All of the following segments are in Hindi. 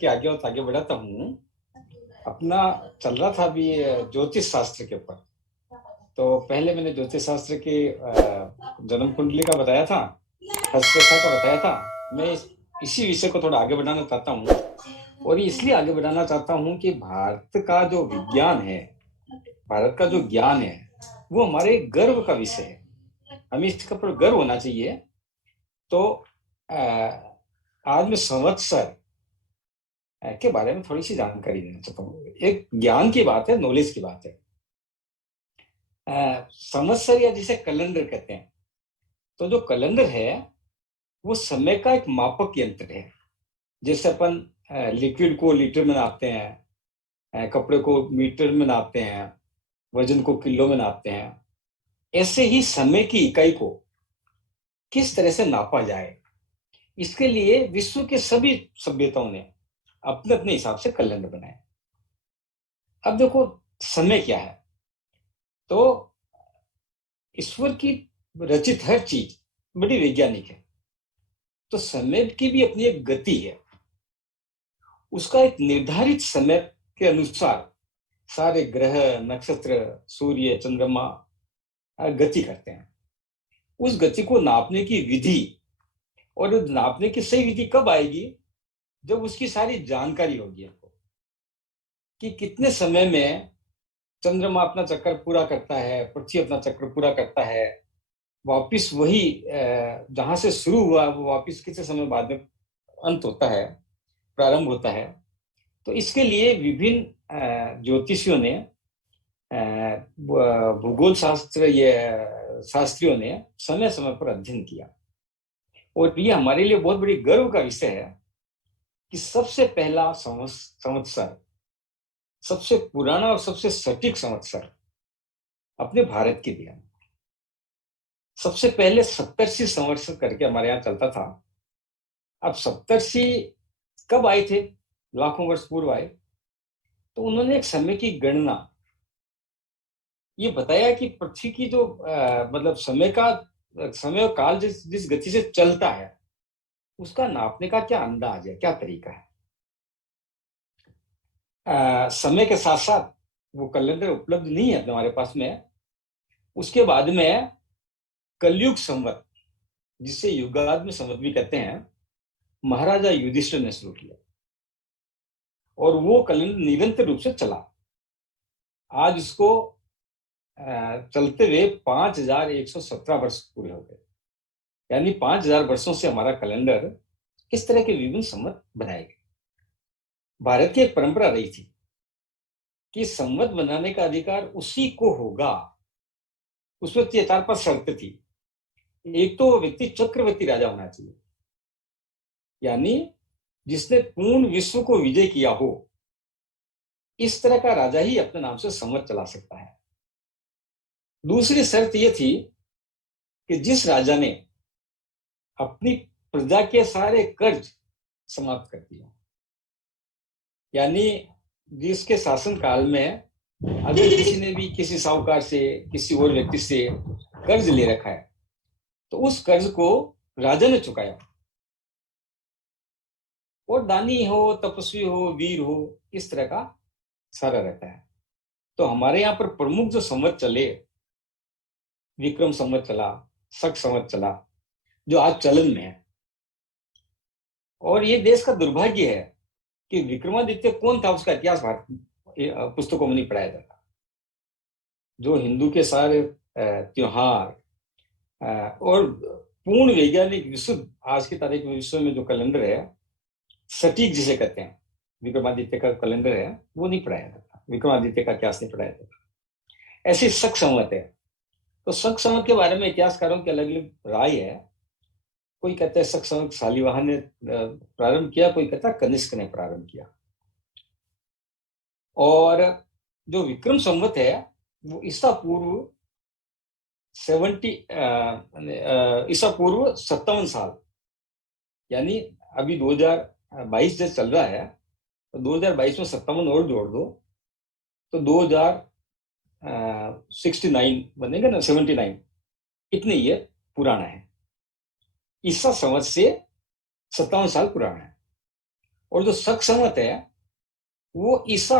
कि आगे और आगे बढ़ाता हूँ। अपना चल रहा था अभी ज्योतिष शास्त्र के ऊपर। तो पहले मैंने ज्योतिष शास्त्र के जन्म कुंडली का बताया था, हस्तरेखा का बताया था। मैं इसी विषय को थोड़ा आगे बढ़ाना चाहता हूँ, और ये इसलिए आगे बढ़ाना चाहता हूँ कि भारत का जो विज्ञान है, भारत का जो ज्ञान है, वो हमारे गर्व का विषय है। हमें इसके ऊपर गर्व होना चाहिए। तो आज मैं संवत्सर के बारे में थोड़ी सी जानकारी देना चाहता हूँ। एक ज्ञान की बात है, नॉलेज की बात है। संवत्सर या जिसे कैलेंडर कहते हैं, तो जो कैलेंडर है वो समय का एक मापक यंत्र है। जैसे अपन लिक्विड को लीटर में नापते हैं, कपड़े को मीटर में नापते हैं, वजन को किलो में नापते हैं, ऐसे ही समय की इकाई को किस तरह से नापा जाए, इसके लिए विश्व के सभी सभ्यताओं ने अपने अपने हिसाब से कैलेंडर बनाए। अब देखो, समय क्या है? तो ईश्वर की रचित हर चीज बड़ी वैज्ञानिक है। तो समय की भी अपनी एक गति है। उसका एक निर्धारित समय के अनुसार सारे ग्रह, नक्षत्र, सूर्य, चंद्रमा गति करते हैं। उस गति को नापने की विधि, और नापने की सही विधि कब आएगी? जब उसकी सारी जानकारी होगी आपको कि कितने समय में चंद्रमा अपना चक्कर पूरा करता है, पृथ्वी अपना चक्र पूरा करता है, वापिस वही जहां से शुरू हुआ वो वापिस कितने समय बाद में अंत होता है, प्रारंभ होता है। तो इसके लिए विभिन्न ज्योतिषियों ने, भूगोल शास्त्र, ये शास्त्रियों ने समय समय पर अध्ययन किया। और ये हमारे लिए बहुत बड़ी गर्व का विषय है कि सबसे पहला संवत्सर, सबसे पुराना और सबसे सटीक संवत्सर अपने भारत की दिया। सबसे पहले सप्तर्षि संवत्सर करके हमारे यहाँ चलता था। अब सप्तर्षि कब आए थे? लाखों वर्ष पूर्व आए। तो उन्होंने एक समय की गणना, ये बताया कि पृथ्वी की जो मतलब समय और काल जिस जिस गति से चलता है, उसका नापने का क्या अंदाज है, क्या तरीका है। समय के साथ साथ वो कैलेंडर उपलब्ध नहीं है हमारे पास में। उसके बाद में कलयुग संवत, जिसे युगात्म संवत भी कहते हैं, महाराजा युधिष्ठिर ने शुरू किया, और वो कैलेंडर निरंतर रूप से चला। आज उसको चलते हुए 5117 वर्ष पूरे हो गए। यानी 5000 वर्षों से हमारा कैलेंडर इस तरह के विभिन्न संवत बनाए गए। भारत की एक परंपरा रही थी कि संवत बनाने का अधिकार उसी को होगा। उस वक्त ये चार पांच शर्त थी। एक तो व्यक्ति चक्रवर्ती राजा होना चाहिए, यानी जिसने पूर्ण विश्व को विजय किया हो, इस तरह का राजा ही अपने नाम से संवत चला सकता है। दूसरी शर्त यह थी कि जिस राजा ने अपनी प्रजा के सारे कर्ज समाप्त कर दिया, यानी जिसके शासन काल में अगर किसी ने भी किसी साहूकार से, किसी और व्यक्ति से कर्ज ले रखा है, तो उस कर्ज को राजा ने चुकाया। और दानी हो, तपस्वी हो, वीर हो, इस तरह का सारा रहता है। तो हमारे यहाँ पर प्रमुख जो संवत चले, विक्रम संवत चला, शक संवत चला, जो आज चलन में है। और ये देश का दुर्भाग्य है कि विक्रमादित्य कौन था, उसका इतिहास भारत पुस्तकों में नहीं पढ़ाया जाता। जो हिंदू के सारे त्योहार और पूर्ण वैज्ञानिक विशुद्ध आज की तारीख में विश्व में जो कैलेंडर है, सटीक जिसे कहते हैं, विक्रमादित्य का कैलेंडर है, वो नहीं पढ़ाया जाता। विक्रमादित्य का इतिहास नहीं पढ़ाया जाता। ऐसी शक संवत है। तो शक संवत के बारे में इतिहासकारों की अलग अलग राय है। कोई कहता है शक संवत शालिवाहन ने प्रारंभ किया, कोई कहता है कनिष्क ने प्रारंभ किया। और जो विक्रम संवत है वो ईसा पूर्व 57 साल, यानी अभी 2022 जो चल रहा है, तो 2022 में 57 और जोड़ दो तो 2069 बनेगा ना, 79, इतने ये पुराना है। ईसा संवत से 57 साल पुराना है। और जो शक संवत है वो ईसा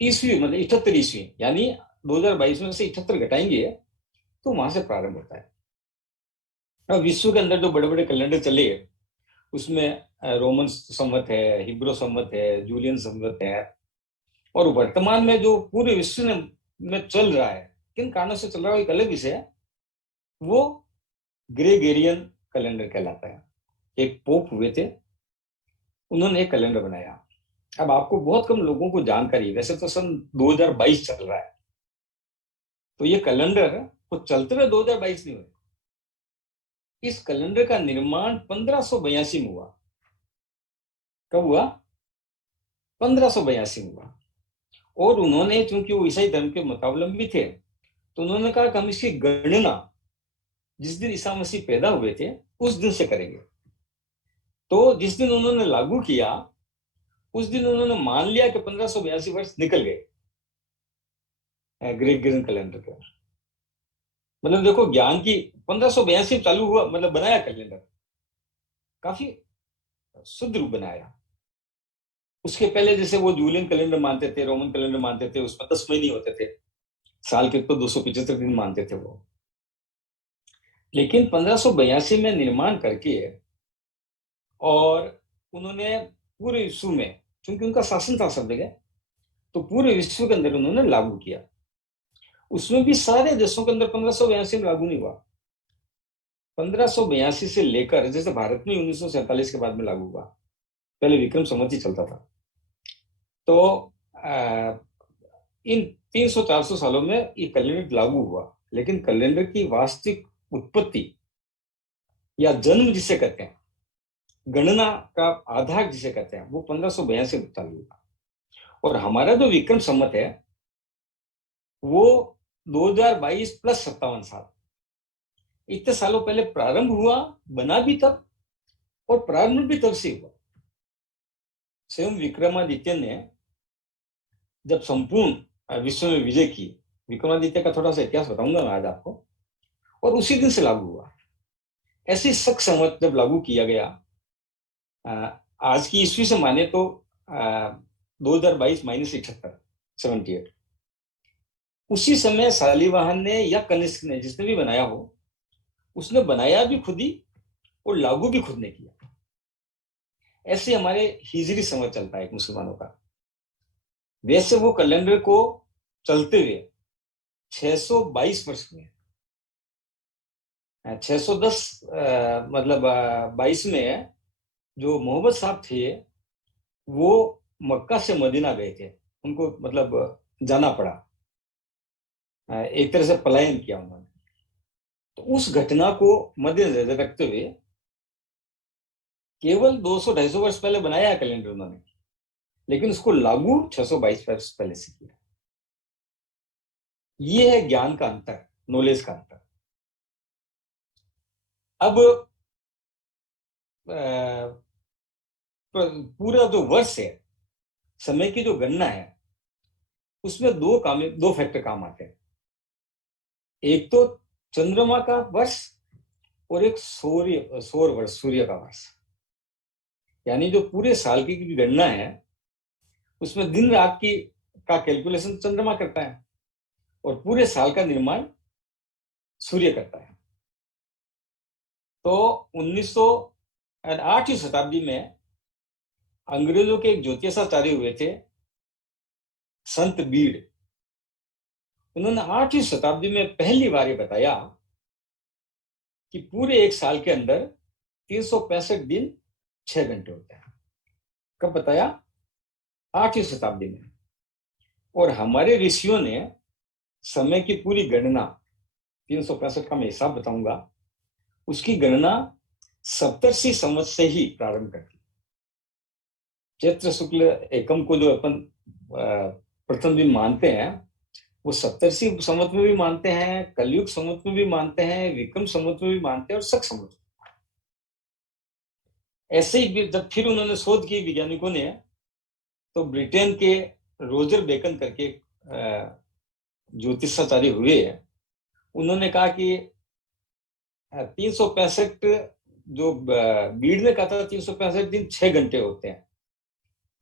ईस्वी मतलब 78 ईस्वी, यानी 2022 में से 78 घटाएंगे तो वहां से प्रारंभ होता है। अब विश्व के अंदर जो बड़े बड़े कैलेंडर चले उसमें रोमन संवत है, हिब्रू संवत है, जूलियन संवत है, और वर्तमान में जो पूरे विश्व में चल रहा है, किन कारणों से चल रहा है एक अलग विषय है, वो ग्रेगोरियन कैलेंडर कहलाता है। एक पोप हुए थे, उन्होंने एक कैलेंडर बनाया। अब आपको बहुत कम लोगों को जानकारी है, वैसे तो सन 2022 चल रहा है, तो ये कैलेंडर वो चलते हुए 2022 नहीं हुए। इस कैलेंडर का निर्माण 1582 में हुआ। कब हुआ? 1582 में हुआ। और उन्होंने, चूंकि वो ईसाई धर्म के मतावलंबी थे, तो उन्होंने कहा कि हम इसकी गणना जिस दिन ईसा मसीह पैदा हुए थे उस दिन से करेंगे। तो जिस दिन उन्होंने लागू किया उस दिन उन्होंने मान लिया कि 1582 वर्ष निकल गए ग्रेगोरियन कैलेंडर के। मतलब देखो ज्ञान की, 1582 चालू हुआ, मतलब बनाया कैलेंडर, काफी शुद्ध रूप बनाया। उसके पहले जैसे वो जूलियन कैलेंडर मानते थे, रोमन कैलेंडर मानते थे, उसमें 10 महीने होते थे, साल के तो 275 दिन मानते थे वो। लेकिन 1582 में निर्माण करके और उन्होंने पूरे विश्व में, क्योंकि उनका शासन था सब जगह, तो पूरे विश्व के अंदर उन्होंने लागू किया। उसमें भी सारे देशों के अंदर 1582 में लागू नहीं हुआ। 1582 से लेकर, जैसे भारत में 1947 के बाद में लागू हुआ, पहले विक्रम संवत ही चलता था। तो इन 300-400 सालों में ये कैलेंडर लागू हुआ, लेकिन कैलेंडर की वास्तविक उत्पत्ति या जन्म जिसे कहते हैं, गणना का आधार जिसे कहते हैं, वो 1582 में चालू हुआ। और हमारा जो विक्रम संवत है वो 2022 प्लस 57 साल, इतने सालों पहले प्रारंभ हुआ, बना भी तब और प्रारंभ भी तब से हुआ। स्वयं विक्रमादित्य ने जब संपूर्ण विश्व में विजय की, विक्रमादित्य का थोड़ा सा इतिहास बताऊंगा मैं आज आपको, और उसी दिन से लागू हुआ। ऐसी शक संवत जब लागू किया गया, आज की ईस्वी से माने तो 2022 माइनस 78, 78, उसी समय शालिवाहन ने या कनिष्क ने, जिसने भी बनाया हो, उसने बनाया भी खुद ही और लागू भी खुद ने किया। ऐसे हमारे हिजरी संवत चलता है मुसलमानों का। वैसे वो कैलेंडर को चलते हुए 622 वर्ष में, 610 मतलब 22 में जो मोहम्मद साहब थे वो मक्का से मदीना गए थे, उनको मतलब जाना पड़ा, एक तरह से पलायन किया उन्होंने। तो उस घटना को मद्देनजर रखते हुए केवल 200-250 वर्ष पहले बनाया है कैलेंडर उन्होंने, लेकिन उसको लागू 622 वर्ष पहले से किया। ये है ज्ञान का अंतर, नॉलेज का अंतर। अब पूरा जो वर्ष है, समय की जो गणना है, उसमें दो फैक्टर काम आते हैं। एक तो चंद्रमा का वर्ष और एक सौर वर्ष, सूर्य का वर्ष। यानी जो पूरे साल की गणना है उसमें दिन रात की का कैलकुलेशन चंद्रमा करता है और पूरे साल का निर्माण सूर्य करता है। तो 8वीं शताब्दी में अंग्रेजों के एक ज्योतिषाचार्य हुए थे संत बीड। उन्होंने 8वीं शताब्दी में पहली बार ये बताया कि पूरे एक साल के अंदर 365 दिन 6 घंटे होते हैं। कब बताया? 8वीं शताब्दी में। और हमारे ऋषियों ने समय की पूरी गणना, 365 का मैं हिसाब बताऊंगा, उसकी गणना सप्तर्षि संवत से ही प्रारंभ कर दी। चैत्र शुक्ल एकम को जो अपन प्रथम दिन मानते हैं, वो सप्तर्षि संवत में भी मानते हैं, कलयुग संवत में भी मानते हैं, विक्रम संवत में भी मानते हैं और शक संवत में। ऐसे ही जब फिर उन्होंने शोध की वैज्ञानिकों ने, तो ब्रिटेन के रोजर बेकन करके ज्योतिषाचार्य हुए, उन्होंने कहा कि 365, जो बीड ने कहा था 365 दिन 6 घंटे होते हैं,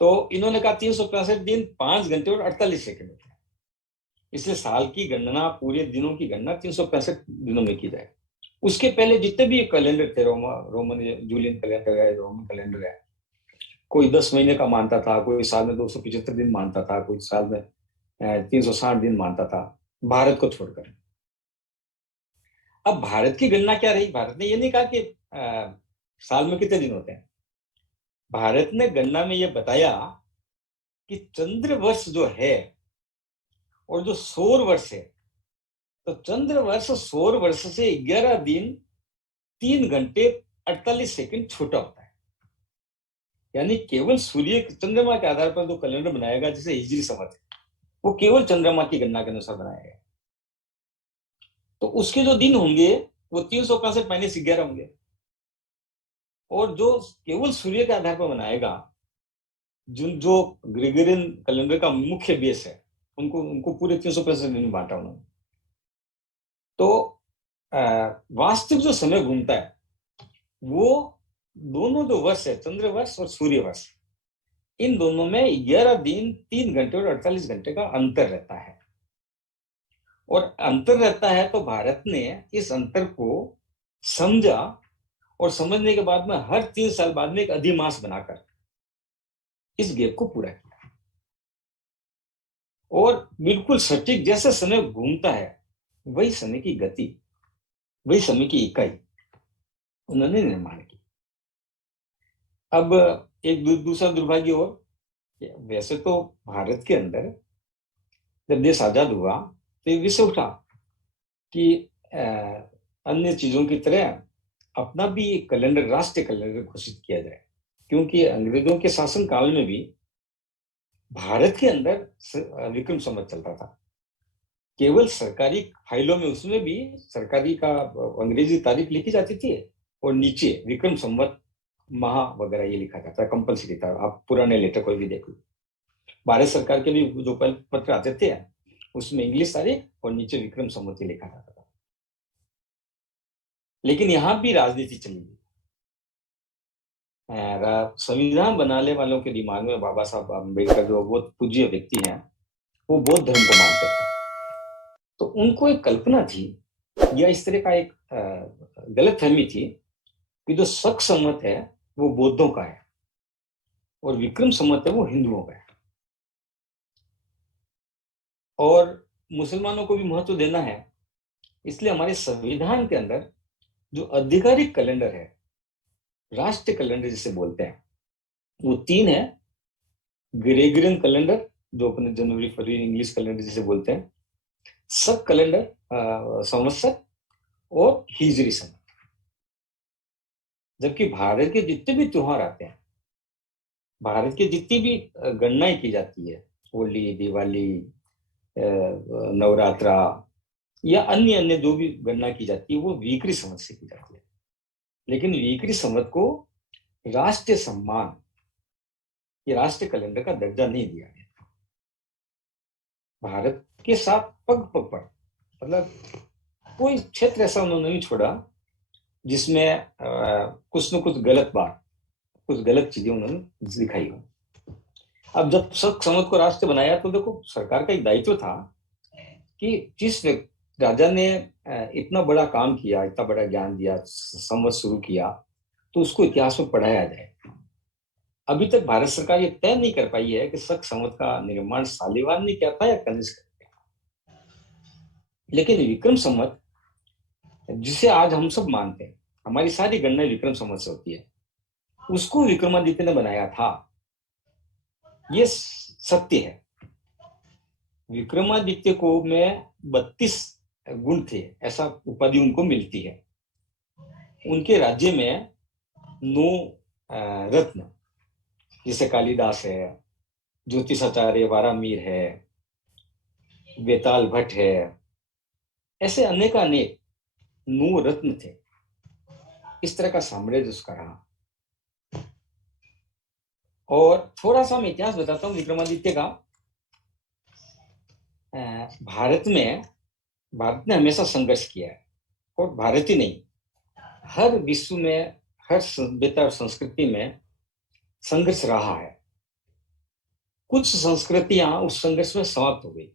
तो इन्होंने कहा 365 दिन 5 घंटे और 48 सेकंड होते हैं, इसलिए साल की गणना, पूरे दिनों की गणना 365 दिनों में की जाए। उसके पहले जितने भी कैलेंडर थे, रोमन जूलियन कैलेंडर है, रोमन कैलेंडर है, कोई 10 महीने का मानता था, कोई साल में 275 दिन मानता था, कोई साल में 360 दिन मानता था, भारत को छोड़कर। अब भारत की गणना क्या रही? भारत ने ये नहीं कहा कि साल में कितने दिन होते हैं। भारत ने गणना में ये बताया कि चंद्र वर्ष जो है और जो सौर वर्ष है, तो चंद्र वर्ष सौर वर्ष से 11 दिन 3 घंटे 48 सेकंड छोटा होता है। यानी केवल सूर्य चंद्रमा के आधार पर जो कैलेंडर बनाएगा, जिसे हिजरी संवत है, वो केवल चंद्रमा की गणना के अनुसार बनाया गया। तो उसके जो दिन होंगे वो 365 - 11 होंगे, और जो केवल सूर्य के आधार पर बनाएगा, जो ग्रेगोरियन कैलेंडर का मुख्य बेस है, उनको उनको पूरे 365 दिन बांटा उन्होंने। तो वास्तविक जो समय घूमता है, वो दोनों जो वर्ष है, चंद्र वर्ष और सूर्य वर्ष, इन दोनों में 11 दिन 3 घंटे और 48 घंटे का अंतर रहता है। और अंतर रहता है तो भारत ने इस अंतर को समझा, और समझने के बाद में हर 3 साल बाद में एक अधिमास बनाकर इस गैप को पूरा किया। और बिल्कुल सटीक जैसे समय घूमता है, वही समय की गति, वही समय की इकाई उन्होंने निर्माण की। अब एक दूसरा दुर्भाग्य और, वैसे तो भारत के अंदर जब देश आजाद हुआ तो ये विषय उठा कि अन्य चीजों की तरह अपना भी एक कैलेंडर, राष्ट्रीय कैलेंडर घोषित किया जाए, क्योंकि अंग्रेजों के शासन काल में भी भारत के अंदर विक्रम संवत चलता था। केवल सरकारी फाइलों में, उसमें भी सरकारी का अंग्रेजी तारीख लिखी जाती थी, और नीचे विक्रम संवत माह वगैरह ये लिखा जाता है, कंपलसरी था। आप पुराने लेटर कोई भी देख लो, भारत सरकार के भी जो पत्र आते थे उसमें इंग्लिश तारीख और नीचे विक्रम संवत लिखा जाता था। लेकिन यहाँ भी राजनीति चली गई। संविधान बनाने वालों के दिमाग में बाबा साहब अम्बेडकर, जो बहुत पूज्य व्यक्ति हैं, वो बौद्ध धर्म को मानते थे। तो उनको एक कल्पना थी, या इस तरह का एक गलत फहमी थी कि जो शक संवत है वो बौद्धों का है, और विक्रम संवत है वो हिंदुओं का है। और मुसलमानों को भी महत्व देना है, इसलिए हमारे संविधान के अंदर जो आधिकारिक कैलेंडर है, राष्ट्रीय कैलेंडर जिसे बोलते हैं, वो 3 है। ग्रेगोरियन कैलेंडर, जो अपने जनवरी फरवरी इंग्लिश कैलेंडर जिसे बोलते हैं, सब कैलेंडर संवत्सर, और हिजरी संवत। जबकि भारत के जितने भी त्योहार आते हैं, भारत की जितनी भी गणनाएं की जाती है, होली, दिवाली, नवरात्रा या अन्य अन्य जो भी गणना की जाती है, वो विक्री संवत से की जाती है। लेकिन विक्री संवत को राष्ट्रीय सम्मान, ये राष्ट्रीय कैलेंडर का दर्जा नहीं दिया गया। भारत के साथ पग पग पर, मतलब कोई क्षेत्र ऐसा उन्होंने नहीं छोड़ा जिसमें कुछ न कुछ गलत बात, कुछ गलत चीजें उन्होंने दिखाई हो। अब जब शक संवत को राष्ट्र बनाया, तो देखो सरकार का एक दायित्व था कि जिस राजा ने इतना बड़ा काम किया, इतना बड़ा ज्ञान दिया, संवत शुरू किया, तो उसको इतिहास में पढ़ाया जाए। अभी तक भारत सरकार ये तय नहीं कर पाई है कि शक संवत का निर्माण शालिवाहन ने किया था या कनिष्क ने किया। लेकिन विक्रम संवत, जिसे आज हम सब मानते हैं, हमारी सारी गणना विक्रम संवत से होती है, उसको विक्रमादित्य ने बनाया था, ये सत्य है। विक्रमादित्य को में 32 गुण थे, ऐसा उपाधि उनको मिलती है। उनके राज्य में 9 रत्न, जैसे कालिदास है, ज्योतिषाचार्य वारामीर है, बेताल भट्ट है, ऐसे अनेक 9 रत्न थे। इस तरह का साम्राज्य उसका रहा। और थोड़ा सा मैं इतिहास बताता हूँ विक्रमादित्य का। भारत ने हमेशा संघर्ष किया है, और भारत ही नहीं, हर विश्व में, हर सभ्यता और संस्कृति में संघर्ष रहा है। कुछ संस्कृतियां उस संघर्ष में समाप्त हो गई,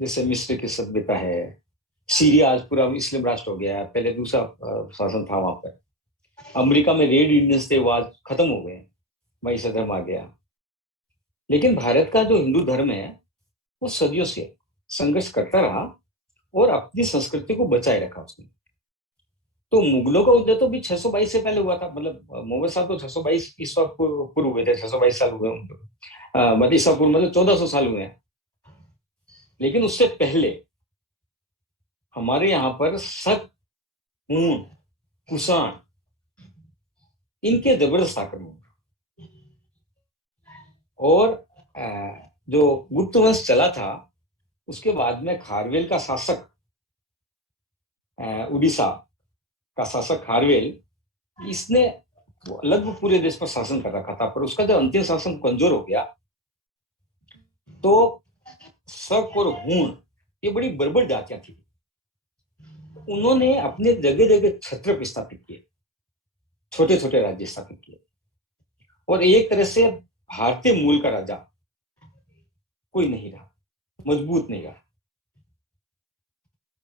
जैसे मिस्र की सभ्यता है, सीरिया आज पूरा इस्लाम राष्ट्र हो गया है, पहले दूसरा शासन था वहां पर। अमेरिका में रेड इंडियंस थे, वो आज खत्म हो गए, वैसा धर्म आ गया। लेकिन भारत का जो हिंदू धर्म है वो सदियों से संघर्ष करता रहा और अपनी संस्कृति को बचाए रखा उसने। तो मुगलों का उदय तो भी 622 से पहले हुआ था, मतलब मुगल साहब तो 622 ईस्वा पूर्व हुए थे, 622 साल हुए उनको, मतलब ईसा पूर्व मतलब 1400 साल हुए हैं। लेकिन उससे पहले हमारे यहाँ पर शक, हूण, कुषाण, इनके जबरदस्त आक्रमण, और जो गुप्त वंश चला था उसके बाद में खारवेल का शासक, उड़ीसा का शासक खारवेल, इसने लगभग पूरे देश पर शासन कर रखा था, पर उसका जब अंतिम शासन कमजोर हो गया तो शक और हूण ये बड़ी बर्बर जातियां थी, उन्होंने अपने जगह जगह छत्र स्थापित किए, छोटे छोटे राज्य स्थापित किए, और एक तरह से भारतीय मूल का राजा कोई नहीं रहा, मजबूत नहीं रहा।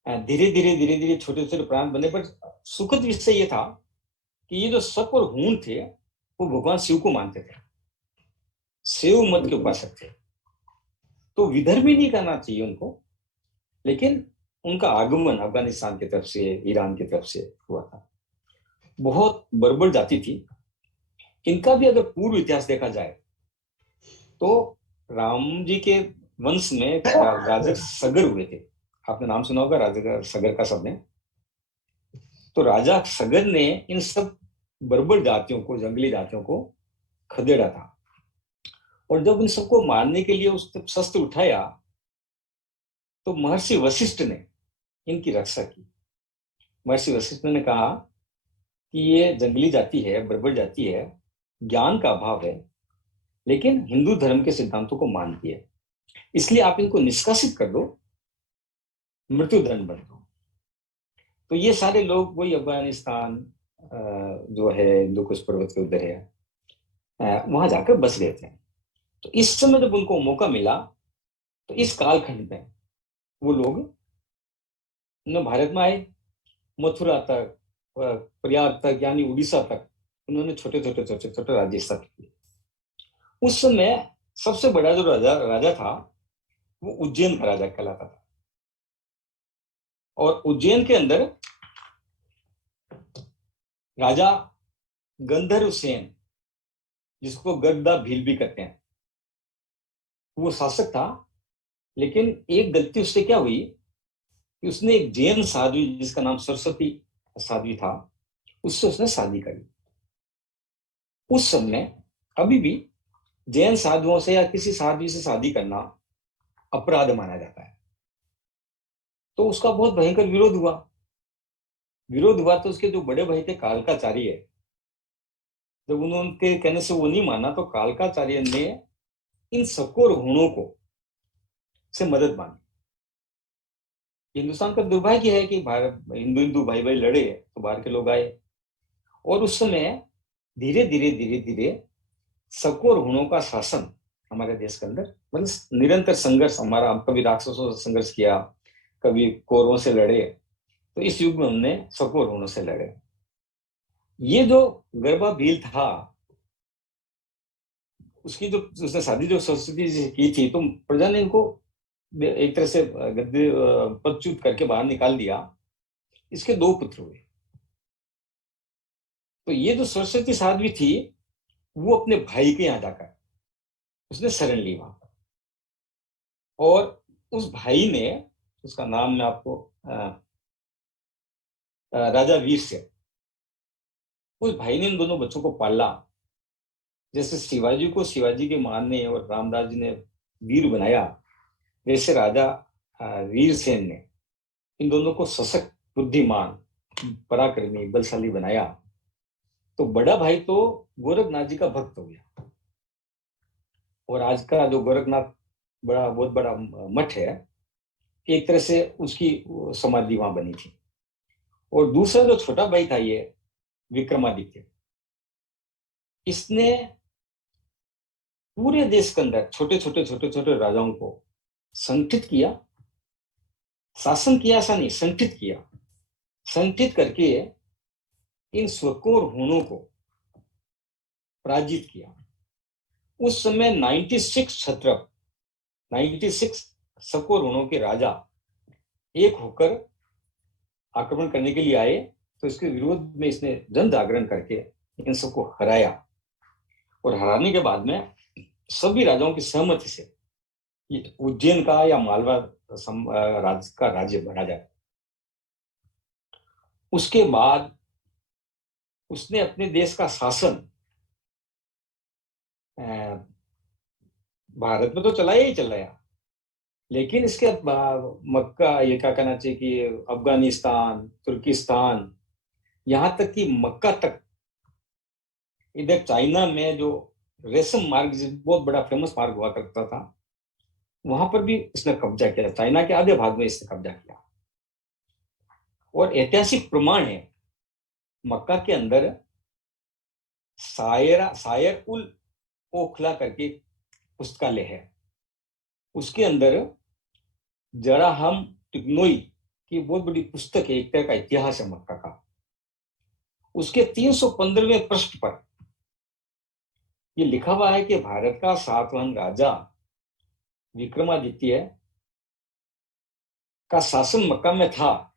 धीरे धीरे छोटे छोटे प्रांत बने, पर सुखद विषय ये था कि ये जो शक और हूण थे वो भगवान शिव को मानते थे, शिव मत के उपासक थे। तो विधर्मी नहीं करना चाहिए उनको, लेकिन उनका आगमन अफगानिस्तान की तरफ से, ईरान की तरफ से हुआ था। बहुत बर्बर जाति थी। इनका भी अगर पूर्व इतिहास देखा जाए तो राम जी के वंश में राजा सगर हुए थे, आपने नाम सुना होगा राजा सगर का सबने। तो राजा सगर ने इन सब बर्बर जातियों को, जंगली जातियों को खदेड़ा था, और जब इन सबको मारने के लिए उसने शस्त्र उठाया तो महर्षि वशिष्ठ ने इनकी रक्षा की। महर्षि वशिष्ठ ने कहा कि ये जंगली जाति है, बर्बर जाति है, ज्ञान का अभाव है, लेकिन हिंदू धर्म के सिद्धांतों को मानती है, इसलिए आप इनको निष्कासित कर दो, मृत्युदंड बन दो। तो ये सारे लोग वही अफगानिस्तान जो है हिंदू कुश पर्वत के उधर है, वहां जाकर बस गए थे। तो इस समय जब उनको मौका मिला तो इस कालखंड में वो लोग न भारत में आए, मथुरा तक, प्रयाग तक, यानी उड़ीसा तक उन्होंने छोटे छोटे राज्य स्थापित किए। उस समय सबसे बड़ा जो राजा था वो उज्जैन का राजा कहलाता था, और उज्जैन के अंदर राजा गंधर्व सेन, जिसको गद्दा भील भी कहते हैं, वो शासक था। लेकिन एक गलती उससे क्या हुई कि उसने एक जैन साध्वी, जिसका नाम सरस्वती साध्वी था, उससे उसने शादी करी। उस समय अभी भी जैन साधुओं से या किसी साध्वी से शादी करना अपराध माना जाता है। तो उसका बहुत भयंकर विरोध हुआ। तो उसके जो बड़े भाई थे कालकाचार्य, जब उन्होंने कहने से वो नहीं माना तो कालकाचार्य ने इन सकोर हुणों को से मदद मांगी। हिंदुस्तान का दुर्भाग्य है कि भारत हिंदू हिंदू भाई भाई लड़े तो बाहर के लोग आए, और उस समय धीरे धीरे सकोर हुणों का शासन हमारे देश के अंदर, मतलब निरंतर संघर्ष हमारा, हम कभी राक्षसों से संघर्ष किया, कभी कौरवों से लड़े, तो इस युग में हमने सकोर हुणों से लड़े। ये जो गरबा भील था, उसकी जो उसने शादी जो सरस्वती जी से की थी, तो प्रजा ने इनको एक तरह से गद्दे पदच्युत करके बाहर निकाल दिया। इसके दो पुत्र हुए। तो ये जो सरस्वती साध्वी थी वो अपने भाई के यहाँ जाकर उसने शरण ली वहां पर, और उस भाई ने, उसका नाम मैं आपको राजा वीर से, उस भाई ने इन दोनों बच्चों को पाला। जैसे शिवाजी को शिवाजी के मां ने और रामदास जी ने वीर बनाया, वैसे राजा वीर सेन ने इन दोनों को सशक्त, बुद्धिमान, पराक्रमी, बलशाली बनाया। तो बड़ा भाई तो गोरखनाथ जी का भक्त हो गया, और आज का जो गोरखनाथ बहुत बड़ा मठ है, एक तरह से उसकी समाधि वहां बनी थी। और दूसरा जो छोटा भाई था ये विक्रमादित्य, इसने पूरे देश के अंदर छोटे छोटे राजाओं को संगठित किया, शासन किया, ऐसा नहीं, संगठित किया, संगठित करके इन स्वकोर हूणों को पराजित किया। उस समय 96 शकोर हूणों के राजा एक होकर आक्रमण करने के लिए आए, तो इसके विरोध में इसने जन जागरण करके इन सबको हराया, और हराने के बाद में सभी राजाओं की सहमति से ये उज्जैन का या मालवा राज्य का राज्य बना जाए। उसके बाद उसने अपने देश का शासन भारत में तो चलाया ही चलाया, लेकिन इसके मक्का, ये क्या कहना चाहिए कि अफगानिस्तान, तुर्किस्तान, यहां तक कि मक्का तक, इधर चाइना में जो रेशम मार्ग बहुत बड़ा फेमस मार्ग हुआ करता था, वहां पर भी इसने कब्जा किया। चाइना के आधे भाग में इसने कब्जा किया। और ऐतिहासिक प्रमाण है, मक्का के अंदर सायर उल ओखला करके पुस्तकालय है, उसके अंदर जरा हम टिग्नोई की बहुत बड़ी पुस्तक है, एक तरह का इतिहास है मक्का का। उसके 315वें पृष्ठ पर ये लिखा हुआ है कि भारत का सातवाहन राजा विक्रमादित्य का शासन मक्का में था,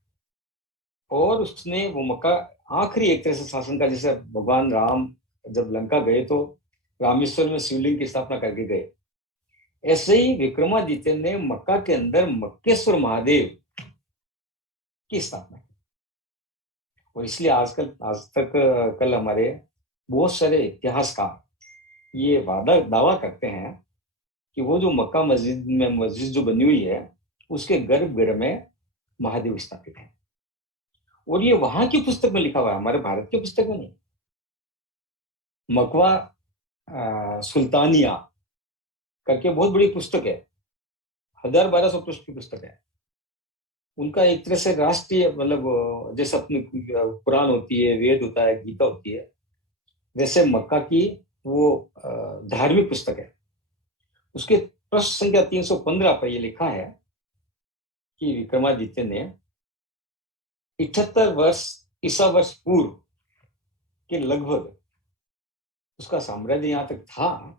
और उसने वो मक्का आखिरी एक तरह से शासन का, जैसे भगवान राम जब लंका गए तो रामेश्वर में शिवलिंग की स्थापना करके गए, ऐसे ही विक्रमादित्य ने मक्का के अंदर मक्केश्वर महादेव की स्थापना की। और इसलिए आज तक कल हमारे बहुत सारे इतिहासकार ये दावा करते हैं कि वो जो मक्का मस्जिद जो बनी हुई है, उसके गर्भगृह में महादेव स्थापित है। और ये वहां की पुस्तक में लिखा हुआ है, हमारे भारत की पुस्तक में नहीं। मकवा सुल्तानिया करके बहुत बड़ी पुस्तक है, 1000-1200 पृष्ठ की पुस्तक है। उनका एक तरह से राष्ट्रीय, मतलब जैसे अपनी कुरान होती है, वेद होता है, गीता होती है, वैसे मक्का की वो धार्मिक पुस्तक है। उसके पृष्ठ संख्या 315 पर यह लिखा है कि विक्रमादित्य ने 78 वर्ष ईसा वर्ष पूर्व के लगभग उसका साम्राज्य यहाँ तक था,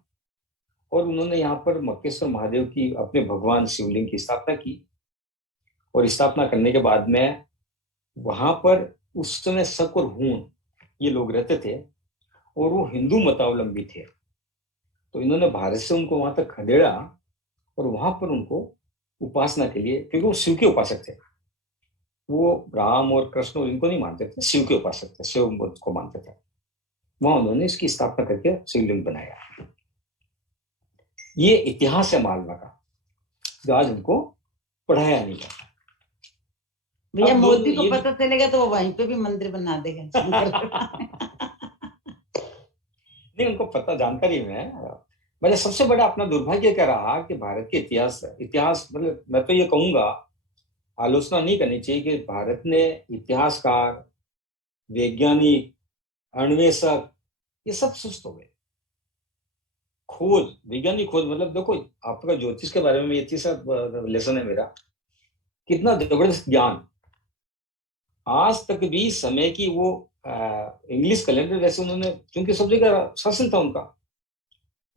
और उन्होंने यहाँ पर मक्केश्वर महादेव की, अपने भगवान शिवलिंग की स्थापना की। और स्थापना करने के बाद में वहां पर उस समय शक और हूण ये लोग रहते थे, और वो हिंदू मतावलंबी थे। तो इन्होंने भारत से उनको वहां तक खदेड़ा, और वहां पर उनको उपासना के लिए, क्योंकि वो शिव के उपासक थे, वो राम और कृष्ण और इनको नहीं मानते थे, शिव के उपासक थे, शिव को मानते थे। वहां उन्होंने इसकी स्थापना करके शिवलिंग बनाया। ये इतिहास है मालवा का, जो आज उनको पढ़ाया नहीं जाता। भैया मोदी को पता चलेगा तो वो वहीं पे भी मंदिर बना देगा। नहीं, उनको पता, जानकारी में। मतलब सबसे बड़ा अपना दुर्भाग्य क्या रहा कि भारत के इतिहास मतलब मैं तो ये कहूंगा, आलोचना नहीं करनी चाहिए कि भारत ने इतिहासकार, वैज्ञानिक, अन्वेषक, ये सब सुस्त हो गए। वैज्ञानिक खोज, मतलब देखो आपका ज्योतिष के बारे में ये तीसरा लेसन है मेरा, कितना जबरदस्त ज्ञान। आज तक भी समय की वो इंग्लिश कैलेंडर, वैसे उन्होंने, क्योंकि सब जगह शासन था उनका।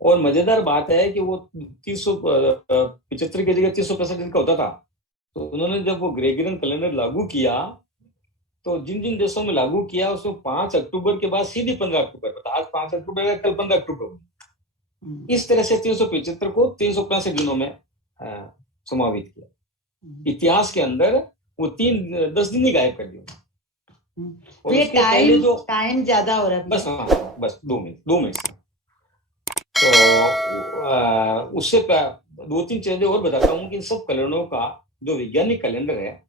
और मजेदार बात है कि वो 375 की जगह 365 दिन का होता था। तो उन्होंने जब वो ग्रेगोरियन कैलेंडर लागू किया, तो जिन जिन देशों में लागू किया उसमें 5 अक्टूबर के बाद सीधी 15 अक्टूबर था। आज 5 अक्टूबर है, कल 15 अक्टूबर। इस तरह से 375 को 365 दिनों में समावित किया। इतिहास के अंदर वो 10 दिन ही गायब कर दिया। और इसके पहले जो टाइम ज्यादा हो रहा है, बस 2 मिनट। तो उससे 2-3 चीजें और बताता हूँ कि इन सब कैलेंडरों का जो वैज्ञानिक कैलेंडर है,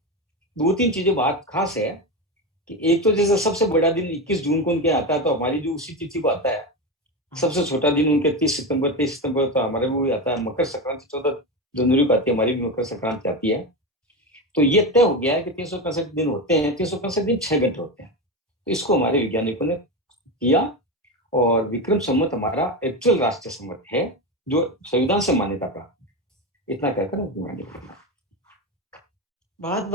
2-3 चीजें बात खास है कि एक तो जैसे सबसे बड़ा दिन 21 जून को उनके आता है, तो हमारी जो उसी तिथि को आता है। सबसे छोटा दिन उनके 23 सितंबर तो हमारे वो आता है। मकर संक्रांति 14 जनवरी को आती है, हमारी भी मकर संक्रांति आती है। तो ये तय हो गया है कि 365 दिन होते हैं, 365 दिन 6 घंटे होते हैं। तो इसको हमारे वैज्ञानिकों ने किया, और विक्रम संवत हमारा एक्चुअल राष्ट्रीय संवत है, जो संविधान से मान्यता प्राप्त। इतना कहकर अपनी वाणी को बहुत बहुत